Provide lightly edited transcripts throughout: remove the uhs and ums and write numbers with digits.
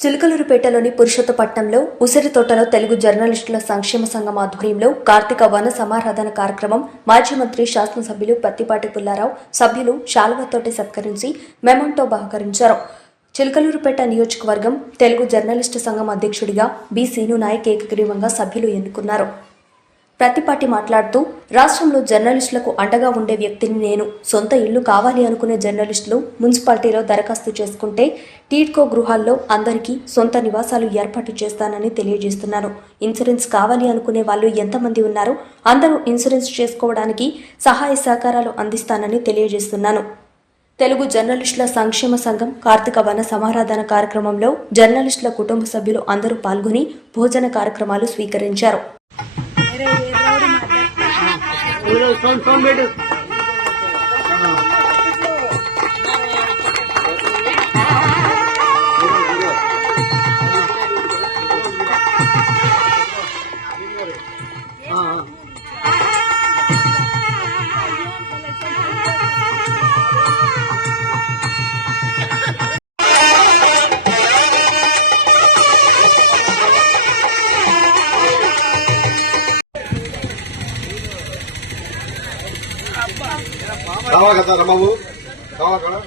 చిలకలూరుపేటలోని పురుషోత్తపట్నంలో ఉసిరితోటలో తెలుగు జర్నలిస్టుల సంక్షేమ సంఘం ఆధ్వర్యంలో కార్తీక వన సమారాధన కార్యక్రమం మాజీ మంత్రి శాసనసభ్యులు పత్తిపాటి పుల్లారావు సభ్యులు శాలువాతోటి సత్కరించి మెమంటో బహుకరించారు. చిలకలూరుపేట నియోజకవర్గం తెలుగు జర్నలిస్టు సంఘం అధ్యక్షుడిగా బి సీను నాయక్ ఏకగ్రీవంగా సభ్యులు ఎన్నుకున్నారు. ప్రతిపాటి మాట్లాడుతూ రాష్ట్రంలో జర్నలిస్టులకు అండగా ఉండే వ్యక్తిని నేను. సొంత ఇల్లు కావాలి అనుకునే జర్నలిస్టులు మున్సిపాలిటీలో దరఖాస్తు చేసుకుంటే టీడ్కో గృహాల్లో అందరికీ సొంత నివాసాలు ఏర్పాటు చేస్తానని తెలియజేస్తున్నాను. ఇన్సూరెన్స్ కావాలి అనుకునే వాళ్ళు ఎంతమంది ఉన్నారో అందరూ ఇన్సూరెన్స్ చేసుకోవడానికి సహాయ సహకారాలు అందిస్తానని తెలియజేస్తున్నాను. తెలుగు జర్నలిస్టుల సంక్షేమ సంఘం కార్తీక వన సమారాధన కార్యక్రమంలో జర్నలిస్టుల కుటుంబ సభ్యులు అందరూ పాల్గొని భోజన కార్యక్రమాలు స్వీకరించారు. కావాలి కదా బాబు కావాలి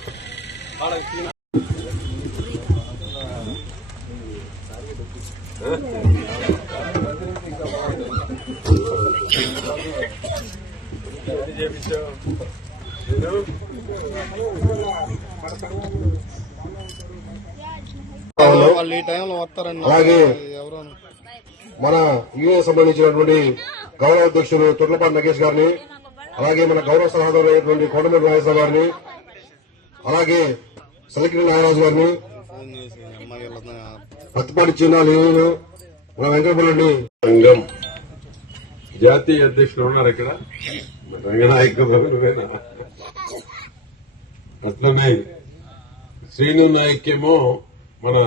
అలాగే మన యూఏ సంబంధించినటువంటి గౌరవ అధ్యక్షులు తొట్లపాటి నగేష్ గారిని, అలాగే మన గౌరవ సలహాదారు అయినటువంటి కోటమూరి నాగేశ్వర గారిని, అలాగే సలికిరి నాగరాజు గారిని, పత్తిపాటి చిన్నాలు మన వెంకటపల్లి సంఘం జాతీయ అధ్యక్షులు ఉన్నారు ఇక్కడ రంగనాయకులు. అట్లనే శ్రీను నాయక్ ఏమో మన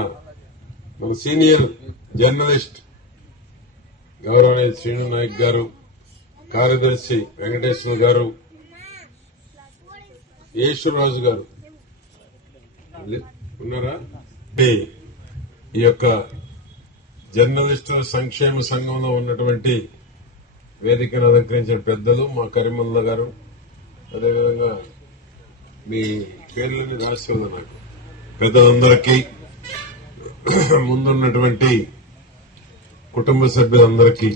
సీనియర్ జర్నలిస్ట్ గౌరవనీయ శ్రీను నాయక్ గారు, కార్యదర్శి వెంకటేశ్వర గారు, ఈశ్వరరాజు గారు ఉన్నారా? ఈ యొక్క జర్నలిస్టుల సంక్షేమ సంఘంలో ఉన్నటువంటి వేదికను అలంకరించిన పెద్దలు మా కరీముల్లా గారు, అదేవిధంగా మీ పేర్లని రాసి ఉంది నాకు, పెద్దలందరికీ, ముందున్నటువంటి కుటుంబ సభ్యులందరికీ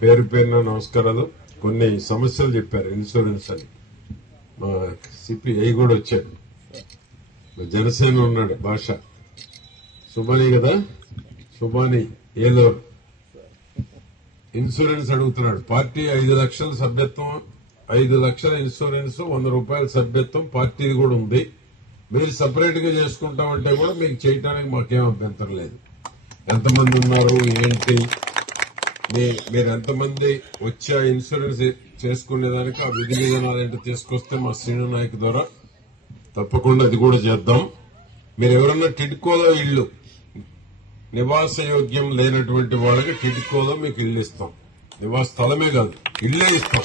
పేరు పేరున నమస్కారాలు. కొన్ని సమస్యలు చెప్పారు ఇన్సూరెన్స్ అని. మా సిపిఐ కూడా వచ్చాడు, జనసేన ఉన్నాడు భాష సుబాని కదా, సుబాని ఏదో ఇన్సూరెన్స్ అడుగుతున్నాడు. పార్టీ 5 లక్షల సభ్యత్వం, 5 లక్షల ఇన్సూరెన్స్, 100 రూపాయల సభ్యత్వం పార్టీది కూడా ఉంది. మీరు సపరేట్ గా చేసుకుంటామంటే కూడా మీకు చేయటానికి మాకేం అభ్యంతరం లేదు. ఎంతమంది ఉన్నారు ఏంటి, మీరు ఎంతమంది వచ్చి ఆ ఇన్సూరెన్స్ చేసుకునేదానికి ఆ విధి విధానాలు ఏంటో తీసుకొస్తే మా శ్రీను నాయక్ ద్వారా తప్పకుండా అది కూడా చేద్దాం. మీరు ఎవరన్నా టిడ్కోలో ఇల్లు నివాస యోగ్యం లేనటువంటి వాళ్ళకి టిడ్కోలో మీకు ఇల్లు ఇస్తాం. నివాస స్థలమే కాదు, ఇల్లే ఇస్తాం.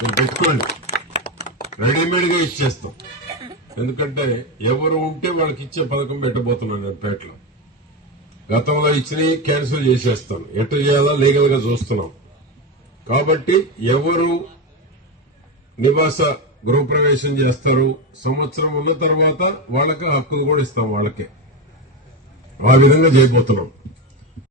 మీరు పెట్టుకోండి, రెడీమేడ్ గా ఇచ్చేస్తాం. ఎందుకంటే ఎవరు ఉంటే వాళ్ళకి ఇచ్చే పథకం పెట్టబోతున్నాను నేను పేటలో. గతంలో ఇచ్చినవి క్యాన్సిల్ చేసేస్తాను, ఎట్లా చేయాలా లీగల్ గా చూస్తున్నాం. కాబట్టి ఎవరు నివాస గృహప్రవేశం చేస్తారు, సంవత్సరం ఉన్న తర్వాత వాళ్ళకి హక్కులు కూడా ఇస్తాం, వాళ్ళకే ఆ విధంగా చేయబోతున్నాం.